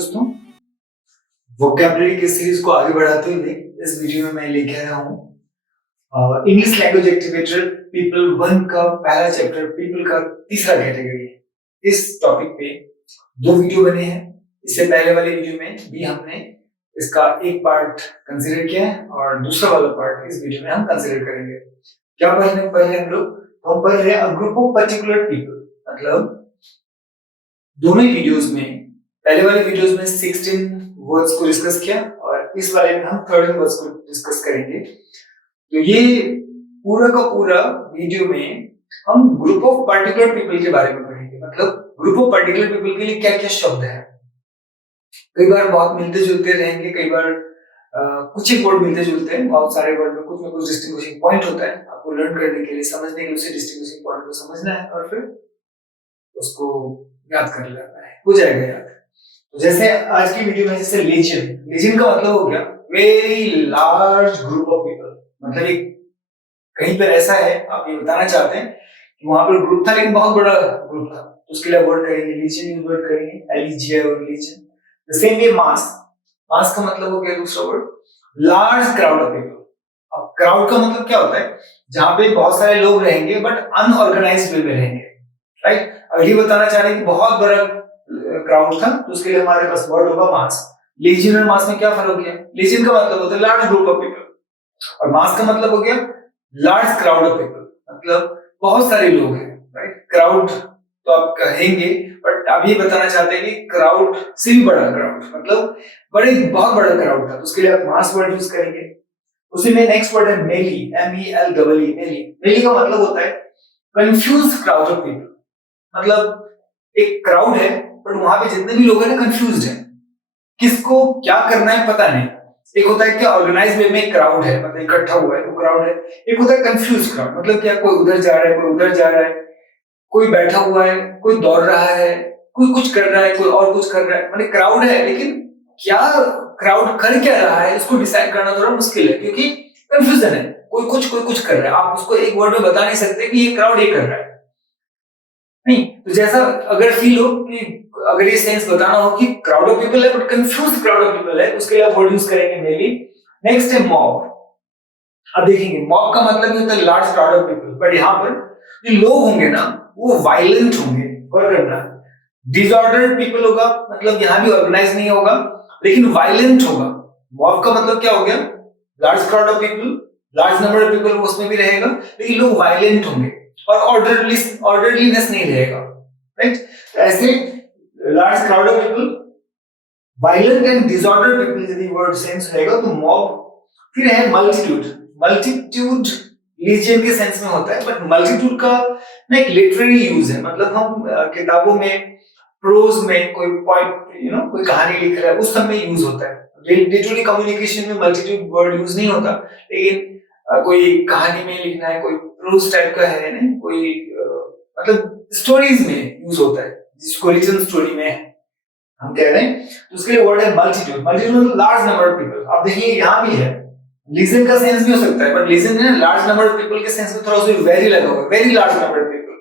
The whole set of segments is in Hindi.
दोस्तों, वोकैबुलरी की सीरीज को आगे बढ़ाते हुए इस वीडियो में मैं लेके आया हूँ इंग्लिश लैंग्वेज एक्टिवेटर पीपल 1 का पहला चैप्टर पीपल का तीसरा कैटेगरी। इस टॉपिक पे दो वीडियो बने हैं। इससे पहले वाले वीडियो में भी हमने इसका एक पार्ट कंसीडर किया है और दूसरा वाला पार्ट इस वीडियो में हम कंसीडर करेंगे। क्या पढ़ रहे हम लोग? हम पढ़ रहे हैं a group of particular people. मतलब दोनों ही वीडियोस में, पहले वाले वीडियोस में 16 वर्ड्स को डिस्कस किया और इस वाले में हम 13 वर्ड्स को डिस्कस करेंगे। तो ये पूरा का पूरा वीडियो में हम ग्रुप ऑफ पर्टिकुलर पीपल के बारे में पढ़ेंगे। मतलब ग्रुप ऑफ पर्टिकुलर पीपल के लिए क्या क्या शब्द है। कई बार बहुत मिलते जुलते रहेंगे, कई बार कुछ एक वर्ड मिलते जुलते हैं, बहुत सारे वर्ड में कुछ डिस्टिंग्विशिंग पॉइंट होता है। आपको लर्न करने के लिए, समझने के लिए उसे डिस्टिंग्विशिंग पॉइंट को समझना है और फिर उसको याद कर लेना है, हो जाएगा याद। तो जैसे आज की वीडियो में जैसे लीजन का मतलब हो गया very large group of people. मतलब एक कहीं पर ऐसा है, आप ये बताना चाहते हैं कि वहां पर ग्रुप था लेकिन बहुत बड़ा ग्रुप था, तो उसके लिए वर्ड करेंगे लीजन, यूज वर्ड करेंगे एलईजीआई और लीजन। द सेम वे मास का मतलब हो गया दूसरा word large crowd of people. अब क्राउड का मतलब क्या होता है? जहां पे बहुत सारे लोग रहेंगे बट अनऑर्गेनाइज्ड वे में रहेंगे, राइट। अगर ये बताना चाह रहे हैं कि बहुत बड़ा क्राउड था तो उसके लिए हमारे पास वर्ड होगा मास। लीजन और मास में क्या फर्क है? लीजन का मतलब होता है लार्ज ग्रुप ऑफ पीपल और मास का मतलब हो गया लार्ज क्राउड ऑफ पीपल। मतलब बहुत सारे लोग हैं, राइट। क्राउड तो आप कहेंगे बट आप ये बताना चाहते हैं कि क्राउड से भी बड़ा क्राउड, मतलब बहुत बड़ा क्राउड था, तो उसके लिए आप मास वर्ड यूज करेंगे। उसी में नेक्स्ट वर्ड है मेली, MELEE, मेली का मतलब होता है कंफ्यूज क्राउड ऑफ पीपल। मतलब एक क्राउड है बट वहां पे जितने भी लोग हैं ना कंफ्यूज्ड हैं, किसको क्या करना है पता नहीं। एक होता है कि ऑर्गेनाइज वे में क्राउड है, मतलब इकट्ठा हुआ है वो क्राउड है। एक होता है कंफ्यूज क्राउड, मतलब क्या कोई उधर जा रहा है, कोई उधर जा रहा है, कोई बैठा हुआ है, कोई दौड़ रहा है, कोई कुछ कर रहा है, कोई और कुछ कर रहा है। मतलब क्राउड है लेकिन क्या क्राउड कर क्या रहा है इसको डिसाइड करना थोड़ा मुश्किल है, क्योंकि कंफ्यूजन है। कोई कुछ कर रहा है, आप उसको एक वर्ड में बता नहीं सकते कि ये क्राउड ये कर रहा है, नहीं। तो जैसा अगर फील हो कि अगर ये सेंस बताना हो कि क्राउड ऑफ पीपल है but confuse crowd of people है, उसके लिए आप वर्ड यूज करेंगे मेली। नेक्स्ट है मॉब। अब देखेंगे मॉब का मतलब होता है large crowd of people, but यहाँ पर जो लोग होंगे ना वो वायलेंट होंगे। गौर करना, डिसऑर्डर्ड पीपल होगा, मतलब यहाँ भी ऑर्गेनाइज नहीं होगा लेकिन वायलेंट होगा। मॉब का मतलब क्या हो गया? Large crowd of people, large number of people उसमें भी रहेगा लेकिन लोग वायलेंट होंगे और ऑर्डरलीनेस नहीं रहेगा, राइट। ऐसे large crowd of people, violent and disordered people यदि वर्ड सेंस रहेगा तो मॉब। फिर है मल्टीट्यूड लीजियन के सेंस में होता है, बट मल्टीट्यूड का ना एक लिटरेरी यूज है। मतलब हम किताबों में प्रोज में कोई पॉइंट कोई कहानी लिख रहा है उस समय यूज होता है। लिटरेरी कम्युनिकेशन में मल्टीट्यूड वर्ड यूज नहीं होता, लेकिन कोई कहानी में लिखना है, कोई प्रोज टाइप का है ना, कोई मतलब स्टोरीज में यूज होता है, जिसको रिटन स्टोरी में हम कह रहे हैं, तो उसके लिए वर्ड है multitude. Multitude large number of people. आप देखिए यहाँ भी है, लीजन का सेंस भी हो सकता है बट लीजन में लार्ज नंबर ऑफ पीपल के सेंस में थोड़ा सा वेरी लगा होगा, very large number of people.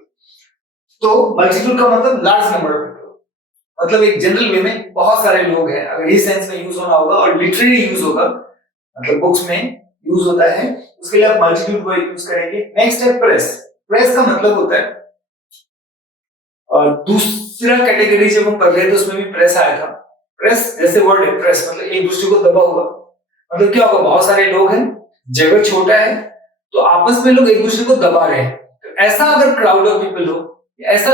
तो मल्टीट्यूड का मतलब लार्ज नंबर ऑफ पीपल, मतलब एक जनरल वे में बहुत सारे लोग हैं। अगर ये सेंस में यूज होना होगा और लिटरेरी यूज होगा, मतलब बुक्स में यूज होता है, उसके लिए आप मल्टीट्यूड वर्ड यूज करेंगे। नेक्स्ट है प्रेस। प्रेस का मतलब होता है और दूसरा कैटेगरी जब हम पढ़ रहे थे उसमें भी प्रेस आया था। प्रेस जैसे वर्ड है प्रेस, मतलब एक दूसरे को दबा हुआ। मतलब क्या होगा? बहुत सारे लोग हैं, जगह छोटा है, तो आपस में लोग एक दूसरे को दबा रहे हैं। तो ऐसा अगर क्राउड ऑफ पीपल हो, ऐसा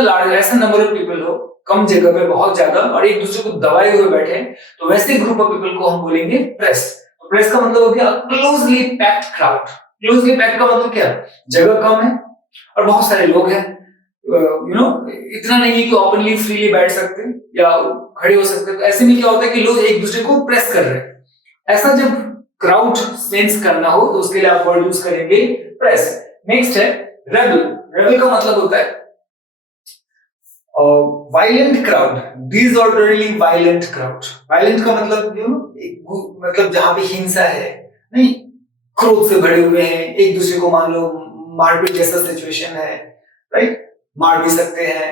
नंबर ऑफ पीपल हो कम जगह पे बहुत ज्यादा और एक दूसरे को दबाए हुए बैठे, तो वैसे ग्रुप ऑफ पीपल को हम बोलेंगे प्रेस। तो प्रेस का मतलब हो गया closely packed crowd. Closely packed का मतलब क्या? जगह कम है और बहुत सारे लोग हैं, इतना नहीं है कि ओपनली फ्रीली बैठ सकते या खड़े हो सकते। तो ऐसे में क्या होता है कि लोग एक दूसरे को प्रेस कर रहे हैं। ऐसा जब क्राउड सेंस करना हो तो उसके लिए आप वर्ड यूज करेंगे प्रेस। नेक्स्ट है रेबल। रेबल का मतलब होता है violent crowd, disorderly violent crowd. Violent का मतलब मतलब जहां पे हिंसा है, नहीं, क्रोध से भरे हुए हैं, एक दूसरे को मान लो मारपीट जैसा सिचुएशन है, राइट, मार भी सकते हैं।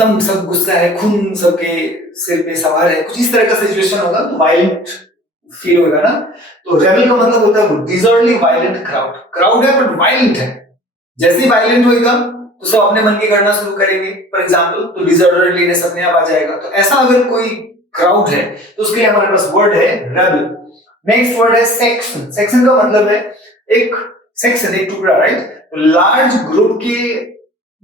एकदम सब गुस्सा है, खून सबके सिर पे सवार है, कुछ इस तरह का सिचुएशन होगा तो वायलेंट फील होगा ना। तो रेबल का मतलब होता है डिसऑर्डरली वायलेंट क्राउड। क्राउड है बट वायलेंट है। जैसे ही वायलेंट होएगा तो सब अपने मन की करना शुरू करेंगे, फॉर एग्जाम्पल, तो डिसऑर्डरलीनेस अपने आप आ जाएगा। तो ऐसा अगर कोई क्राउड है तो उसके लिए हमारे पास वर्ड है रेबल। नेक्स्ट वर्ड है सेक्शन। सेक्शन का मतलब है एक सेक्शन, एक टुकड़ा, राइट। तो लार्ज ग्रुप के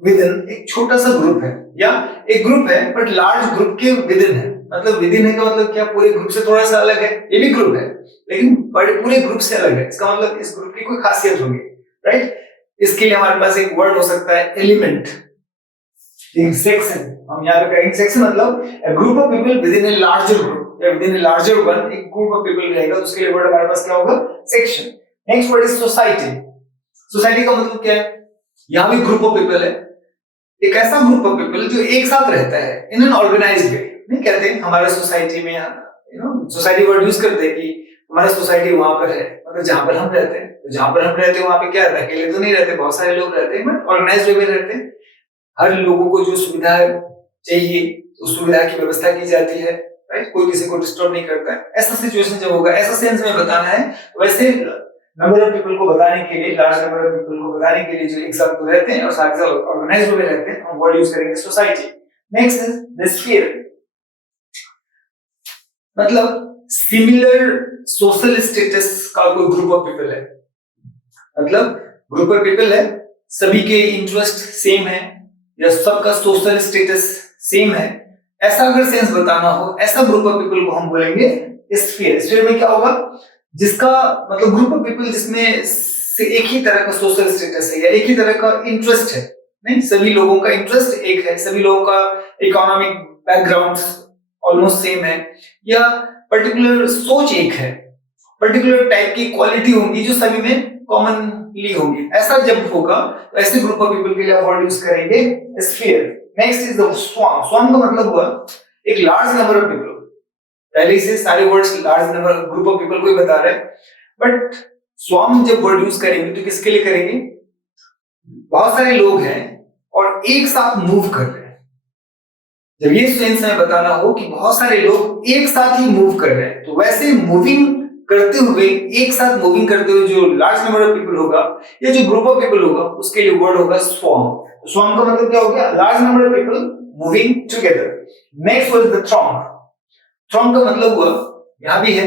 विदिन एक छोटा सा ग्रुप है, या एक ग्रुप है बट लार्ज ग्रुप के विदिन है। मतलब विदिन है का मतलब क्या, पूरे ग्रुप से थोड़ा सा अलग है। ये भी ग्रुप है लेकिन पूरे ग्रुप से अलग है, इसका मतलब इस ग्रुप की कोई खासियत होगी, राइट। इसके लिए हमारे पास एक वर्ड हो सकता है एलिमेंट। सेक्शन हम यहाँ पे करेंगे। सेक्शन मतलब group of people within a larger group या विदिन ए लार्जर वन, एक ग्रुप ऑफ पीपल रहेगा तो उसके लिए वर्ड हमारे पास क्या होगा, section. Next word is society. Society का मतलब क्या है, यहाँ भी ग्रुप ऑफ पीपल है, एक ऐसा ग्रुप ऑफ पीपल जो एक साथ रहता है इन एन ऑर्गेनाइज्ड वे। नहीं कहते हमारे सोसाइटी में, सोसाइटी वर्ड यूज करते हैं कि हमारा सोसाइटी वहां पर है, मतलब जहां पर हम रहते हैं। तो जहां पर हम रहते हैं वहां पे क्या रहता है, अकेले तो नहीं रहते, बहुत सारे लोग रहते हैं बट ऑर्गेनाइज्ड वे में रहते हैं। हर लोगों को जो सुविधा चाहिए उस सुविधा की व्यवस्था की जाती है, राइट। कोई किसी को डिस्टर्ब नहीं करता है। ऐसा सिचुएशन जब होगा, ऐसा सेंस में बताना है। वैसे नंबर ऑफ पीपल को बताने के लिए, लार्ज नंबर ऑफ पीपल को बताने के लिए जो एक साथ तो रहते हैं और साथ ही ऑर्गेनाइज्ड में रहते हैं, हम वर्ड यूज करेंगे society. Next is the sphere. मतलब सिमिलर सोशल स्टेटस का कोई ग्रुप ऑफ पीपल है। मतलब ग्रुप ऑफ पीपल है, सभी के इंटरेस्ट सेम है या सबका सोशल स्टेटस सेम है, ऐसा अगर सेंस बताना हो, ऐसा ग्रुप ऑफ पीपल को हम बोलेंगे स्फीयर। स्फीयर में क्या होगा, जिसका मतलब ग्रुप ऑफ पीपल जिसमें से एक ही तरह का सोशल स्टेटस है या एक ही तरह का इंटरेस्ट है। नहीं, सभी लोगों का इंटरेस्ट एक है, सभी लोगों का इकोनॉमिक बैकग्राउंड ऑलमोस्ट सेम है, या पर्टिकुलर सोच एक है, पर्टिकुलर टाइप की क्वालिटी होंगी जो सभी में कॉमनली होंगी। ऐसा जब होगा तो ऐसे ग्रुप ऑफ पीपल के लिए वर्ड यूज करेंगे sphere. Next is the swarm. Swarm का मतलब हुआ एक लार्ज नंबर ऑफ पीपल। पहले से सारे words large number group of people को ही बता रहे हैं, बट स्वार्म जब वर्ड यूज करेंगे तो किसके लिए करेंगे, बहुत सारे लोग हैं और एक साथ मूव कर रहे हैं। जब ये सेंस में बताना हो कि बहुत सारे लोग एक साथ ही मूव कर रहे हैं, तो वैसे मूविंग करते हुए, एक साथ मूविंग करते हुए जो लार्ज नंबर ऑफ पीपल होगा या जो ग्रुप ऑफ पीपल होगा उसके लिए वर्ड होगा स्वार्म। स्वार्म का मतलब क्या हो गया, large number of people moving together. Next was the throng. Throng का मतलब हुआ, यहां भी है,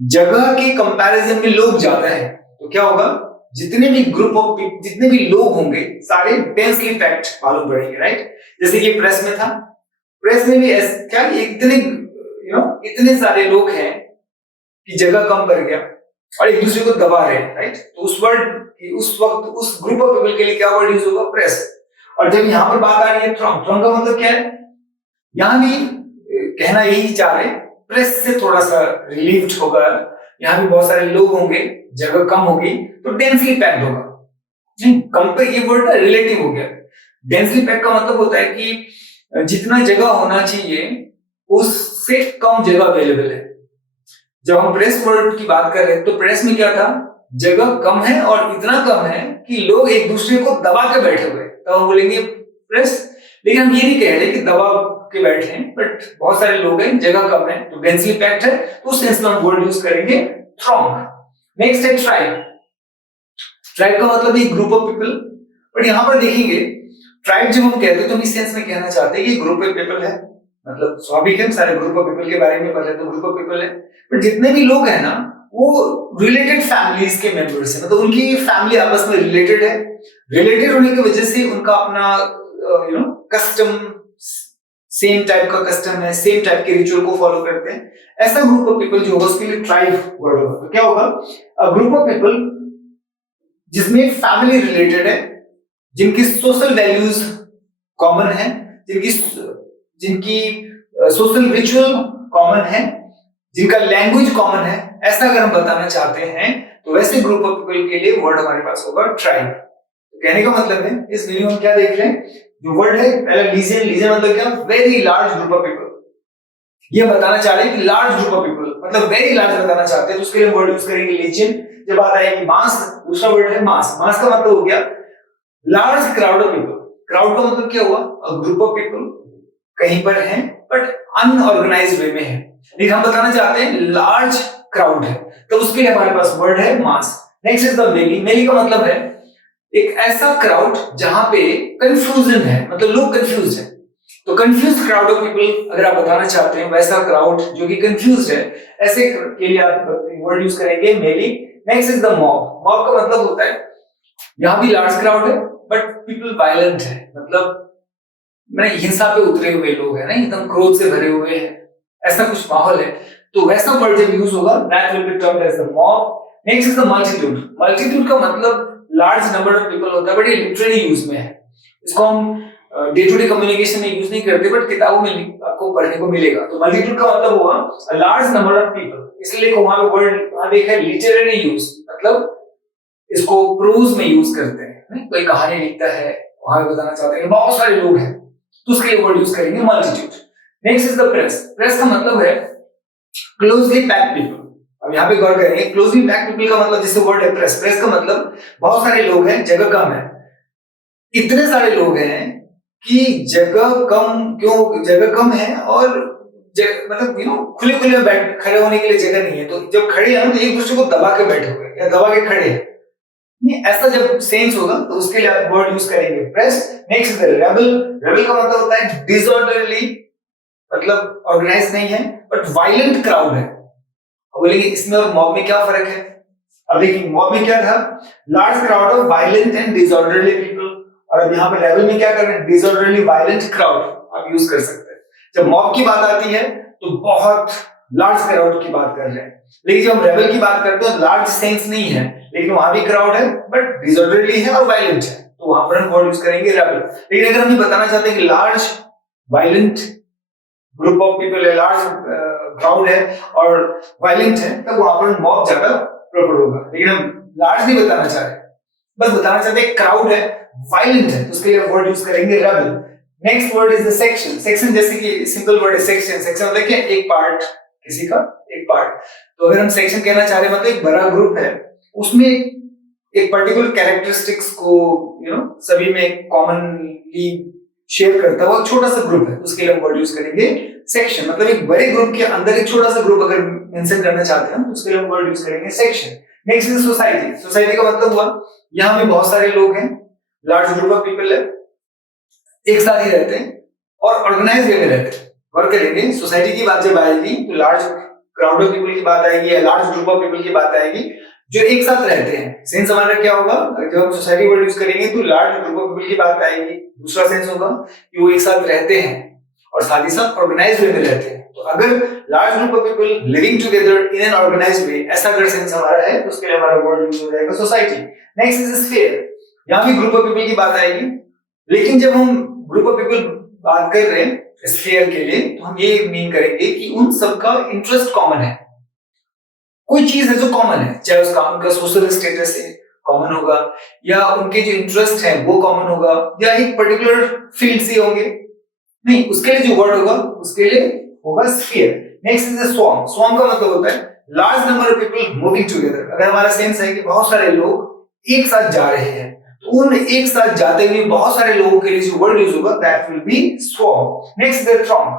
जगह के कंपैरिजन में लोग ज्यादा है तो क्या होगा, जितने भी ग्रुप ऑफ जितने भी लोग होंगे सारे डेंसली पैक्ड मालूम पड़ेंगे, राइट। जैसे कि प्रेस में था, प्रेस में भी क्या इतने इतने सारे लोग हैं कि जगह कम कर गया और एक दूसरे को दबा रहे हैं, राइट। तो उस वक्त उस ग्रुप ऑफ पीपल के लिए क्या वर्ड यूज होगा, प्रेस। और जब यहां पर बात आ रही है थ्रॉन्ग, थ्रॉन्ग का मतलब क्या है, यहां भी कहना यही चाह रहे, प्रेस से थोड़ा सा रिलीव्ड होगा, यहां भी बहुत सारे लोग होंगे, जगह कम होगी तो डेंसली पैक्ड होगा। नहीं, कंपेयर ये वर्ड रिलेटिव हो गया। डेंसली पैक्ड का मतलब होता है कि जितना जगह होना चाहिए उससे कम जगह अवेलेबल है। जब हम प्रेस वर्ड की बात कर रहे हैं तो प्रेस में क्या था, जगह कम है और इतना कम है कि लोग एक दूसरे को दबा के बैठे हुए, तो हम बोलेंगे प्रेस। लेकिन हम ये नहीं कह रहे कि दबा के बैठे हैं, बट बहुत सारे लोग हैं, जगह कम है तो डेंसली पैक्ड है, तो उस सेंस में हम वर्ड यूज करेंगे थ्रॉन्ग। नेक्स्ट है ट्राइब। ट्राइब का मतलब एक ग्रुप ऑफ पीपल, बट यहां पर देखेंगे ट्राइब जब हम कहते हैं तो हम इस सेंस में कहना चाहते हैं कि ग्रुप ऑफ पीपल है, मतलब स्वाभाविक है, सारे ग्रुप ऑफ पीपल के बारे में पढ़ रहे तो ग्रुप ऑफ पीपल है, बट जितने भी लोग हैं ना वो रिलेटेड फैमिलीज के मेंबर्स हैं, मतलब उनकी फैमिली आपस में रिलेटेड है। रिलेटेड होने की वजह से उनका अपना कस्टम, सेम टाइप का कस्टम है, सेम टाइप के रिचुअल को फॉलो करते हैं। ऐसा ग्रुप ऑफ पीपल जो होगा उसके लिए ट्राइब वर्ड होगा। तो क्या होगा, ग्रुप ऑफ पीपल जिसमें फैमिली रिलेटेड है, जिनकी सोशल वैल्यूज कॉमन है, जिनकी सोशल रिचुअल कॉमन है, जिनका लैंग्वेज कॉमन है, ऐसा अगर हम बताना चाहते हैं तो वैसे ग्रुप ऑफ पीपल के लिए वर्ड हमारे पास होगा ट्राइब। तो कहने का मतलब है, इस वीडियो में क्या देख रहे हैं, जो वर्ड है पहला लीजियन। लीजियन मतलब क्या, very large group of people. ये बताना चाह रहे हैं कि लार्ज ग्रुप ऑफ पीपल मतलब वेरी लार्ज बताना चाहते हैं तो उसके लिए वर्ड यूज करेंगे लीजियन। जब बात आएगी मास, दूसरा वर्ड है मास। मास का मतलब हो गया large crowd of people. Crowd का मतलब क्या हुआ? अ ग्रुप ऑफ पीपल कहीं पर हैं बट अनऑर्गेनाइज्ड वे में है। लेकिन हम बताना चाहते हैं लार्ज क्राउड है, तो उसके लिए हमारे पास वर्ड है मास। नेक्स्ट इज द मेली। मेली का मतलब है एक ऐसा क्राउड जहां पे कंफ्यूजन है, मतलब लोग कंफ्यूज हैं। तो कंफ्यूज क्राउड ऑफ पीपल अगर आप बताना चाहते हैं, वैसा क्राउड जो कि कंफ्यूज है, ऐसे के लिए आप वर्ड यूज करेंगे मेली। Next is the mob. Mob का मतलब होता है यहाँ भी लार्ज क्राउड है बट पीपल वायलेंट है, मतलब मैंने हिंसा पे उतरे हुए लोग हैं ना, एकदम क्रोध से भरे हुए हैं, ऐसा कुछ माहौल है। तो वैसा वर्ड जब यूज होगा that will be termed as the mob. Next is the multitude. Multitude का मतलब लार्ज नंबर ऑफ पीपल होता है बट ये लिटरली यूज में है। इसको हम डे टू डे कम्युनिकेशन में यूज नहीं करते बट किताबों में आपको पढ़ने को मिलेगा। तो मल्टीट्यूड का मतलब हुआ लार्ज नंबर ऑफ पीपल, इसलिए वहां पे वर्ड वहां देखा लिटरेरी यूज, मतलब इसको प्रोज में यूज करते हैं। कोई कहानी लिखता है, वहां बताना चाहते हैं बहुत सारे लोग हैं, तो उसके लिए वर्ड यूज करेंगे multitude. Next is the press. Press का मतलब है क्लोजली पैक्ड पीपल। अब यहाँ पे गौर करेंगे, क्लोजली पैक्ड पीपल का मतलब जैसे वर्ड है प्रेस, प्रेस का मतलब बहुत सारे लोग हैं, जगह कम है। इतने सारे लोग हैं कि जगह कम, क्यों जगह कम है और मतलब खुले खुले में बैठ खड़े होने के लिए जगह नहीं है, तो जब खड़े हैं तो एक दूसरे को दबा के बैठोगे या दबा के खड़े हैं, नहीं ऐसा जब सेंस होगा तो उसके लिए आप वर्ड यूज करेंगे press. Next is rebel. Rebel का मतलब होता है डिसऑर्डरली, मतलब ऑर्गेनाइज नहीं है बट वायलेंट क्राउड है। अब बोलेंगे इसमें और मॉब में क्या फर्क है? अब देखिए मॉब में क्या था, large crowd of violent and disorderly people, और अब यहाँ पे रेबल में क्या कर रहे हैं, डिसऑर्डरली वायलेंट क्राउड आप यूज कर सकते हैं। जब मॉब की बात आती है तो बहुत लार्ज क्राउड की बात कर रहे हैं, लेकिन जब हम रेबल की बात करते हैं लार्ज सेंस नहीं है, लेकिन वहां भी क्राउड है बट डिसऑर्डरली है और वायलेंट है, तो वहां पर हम वर्ड यूज करेंगे रेबल। लेकिन अगर हम ये बताना चाहते हैं कि large violent group of people है, लार्ज क्राउड है और वायलेंट है, तब वहां पर मॉब ज्यादा प्रॉपर होगा। लेकिन हम लार्ज नहीं बताना चाह रहे, बस बताना चाहते हैं क्राउड है, वायलेंट है, तो उसके लिए वर्ड यूज करेंगे rebel. Next word is the section. Section जैसे कि सिंपल वर्ड है सेक्शन। सेक्शन मतलब क्या, एक पार्ट, किसी का एक पार्ट। तो अगर हम सेक्शन कहना चाह रहे हैं मतलब एक बड़ा ग्रुप है, उसमें एक पर्टिकुलर कैरेक्टरिस्टिक्स को सभी में कॉमनली शेयर करता हुआ छोटा सा ग्रुप है, उसके लिए हम वर्ड यूज करेंगे सेक्शन। मतलब एक बड़े ग्रुप के अंदर एक छोटा सा ग्रुप अगर मेंशन करना चाहते हैं तो उसके लिए हम वर्ड यूज करेंगे section. Next is society. Society का मतलब हुआ यहाँ में बहुत सारे लोग हैं, लार्ज ग्रुप ऑफ पीपल है, एक साथ ही रहते हैं और ऑर्गेनाइज वे में रहते हैं। वर्क करेंगे सोसाइटी की बात जब आएगी तो लार्ज क्राउड ऑफ पीपल की बात आएगी या लार्ज ग्रुप ऑफ पीपल की बात आएगी जो एक साथ रहते हैं। सेंस हमारा क्या होगा, जब हम सोसाइटी वर्ड यूज करेंगे तो लार्ज ग्रुप ऑफ पीपल की बात आएगी। दूसरा सेंस होगा कि वो एक साथ रहते हैं और साथ ही साथ ऑर्गेनाइज वे में रहते हैं। तो अगर large group of people living together in an organized way, ऐसा अगर सेंस हमारा है तो उसके लिए हमारा वर्ड यूज हो जाएगा सोसाइटी। Next is sphere. यहाँ भी ग्रुप ऑफ पीपल की बात आएगी, लेकिन जब हम ग्रुप ऑफ पीपल बात कर रहे हैं स्फीयर के लिए तो हम ये मीन करेंगे कि उन सबका इंटरेस्ट कॉमन है, कोई चीज है जो कॉमन है, चाहे उसका उनका सोशल स्टेटस है कॉमन होगा या उनके जो इंटरेस्ट है वो कॉमन होगा या एक पर्टिकुलर फील्ड से होंगे, नहीं उसके लिए जो वर्ड होगा उसके लिए होगा sphere. Next is swarm. Swarm का मतलब होता है large number of people moving together. अगर हमारा सेंस है कि बहुत सारे लोग एक साथ जा रहे हैं तो उन एक साथ जाते हुए बहुत सारे लोगों के लिए जो वर्ड यूज होगा that will B swarm. Next is throng.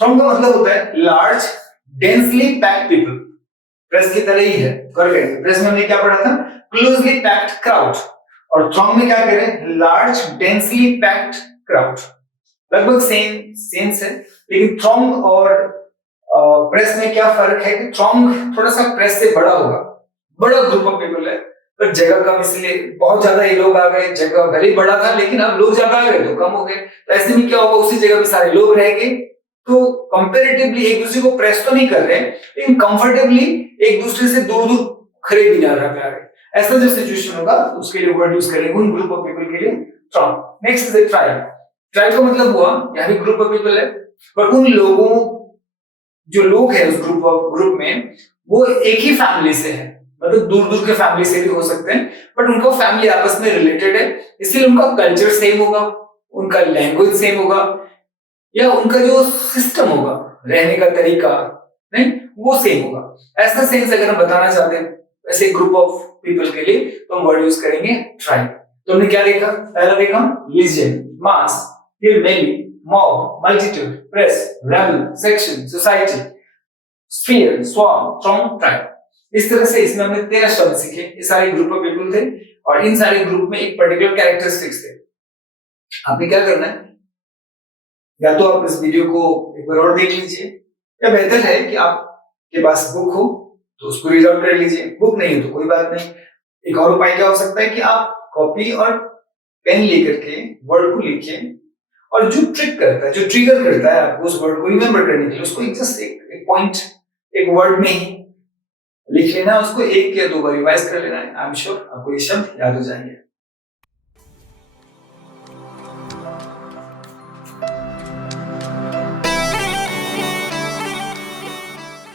Throng का मतलब होता है large densely packed people. Press की तरह ही है, करेक्ट। प्रेस में हमने क्या पढ़ा था, क्लोजली पैक्ड क्राउड, और थ्रॉन्ग में क्या करें, लार्ज डेंसली पैक्ड क्राउड। लगभग सेम सेंस है, लेकिन थ्रॉन्ग और प्रेस में क्या फर्क है कि थ्रॉन्ग थोड़ा सा प्रेस से बड़ा होगा, बड़ा ग्रुप ऑफ पीपल है पर जगह कम, इसलिए बहुत ज्यादा ये लोग आ गए, जगह भले ही बड़ा था लेकिन अब लोग ज्यादा आ गए तो कम हो गए। तो ऐसे में क्या होगा, उसी जगह पे सारे लोग रहेंगे तो कंपैरेटिवली एक दूसरे को प्रेस तो नहीं कर रहे लेकिन कंफर्टेबली एक दूसरे से दूर दूर खड़े भी जा रहे हैं। ऐसा जब सिचुएशन होगा तो उसके लिए वर्ड यूज करेंगे उन ग्रुप ऑफ पीपल के लिए throng. Next is tribe. Tribe का मतलब हुआ यहाँ भी ग्रुप ऑफ पीपल है पर उन लोगों जो लोग हैं उस ग्रुप में वो एक ही फैमिली से है, मतलब दूर दूर के फैमिली से भी हो सकते हैं बट उनका फैमिली आपस में रिलेटेड है, इसलिए उनका कल्चर सेम होगा, उनका लैंग्वेज सेम होगा या उनका जो सिस्टम होगा रहने का तरीका नहीं वो सेम होगा। ऐसा सेंस अगर हम बताना चाहते हैं ऐसे ग्रुप ऑफ पीपल के लिए तो हम वर्ड यूज करेंगे ट्राइब। तो हमने क्या देखा? पहला देखा लीजियन, मास, फिर melee, mob, multitude, press, rabble, section, society, sphere, swarm, throng, tribe. इस तरह से इसमें हमने 13 शब्द सीखे। ये सारे ग्रुप ऑफ पीपल थे और इन सारे ग्रुप में एक पर्टिकुलर कैरेक्टरिस्टिक्स थे। आपने क्या करना है, या तो आप इस वीडियो को एक बार और देख लीजिए, या बेहतर है कि आपके पास बुक हो तो उसको रीड आउट कर लीजिए। बुक नहीं हो तो कोई बात नहीं। एक और उपाय क्या हो सकता है कि आप कॉपी और पेन लेकर के वर्ड को लिखिए और जो ट्रिक करता है, जो ट्रिगर करता है आपको उस वर्ड को रिमेम्बर करने के लिए, उसको जस्ट एक पॉइंट, एक वर्ड में ही लिख लेना, उसको 1 या 2 बार रिवाइज कर लेना है। आई एम श्योर आपको ये शब्द याद हो जाएंगे।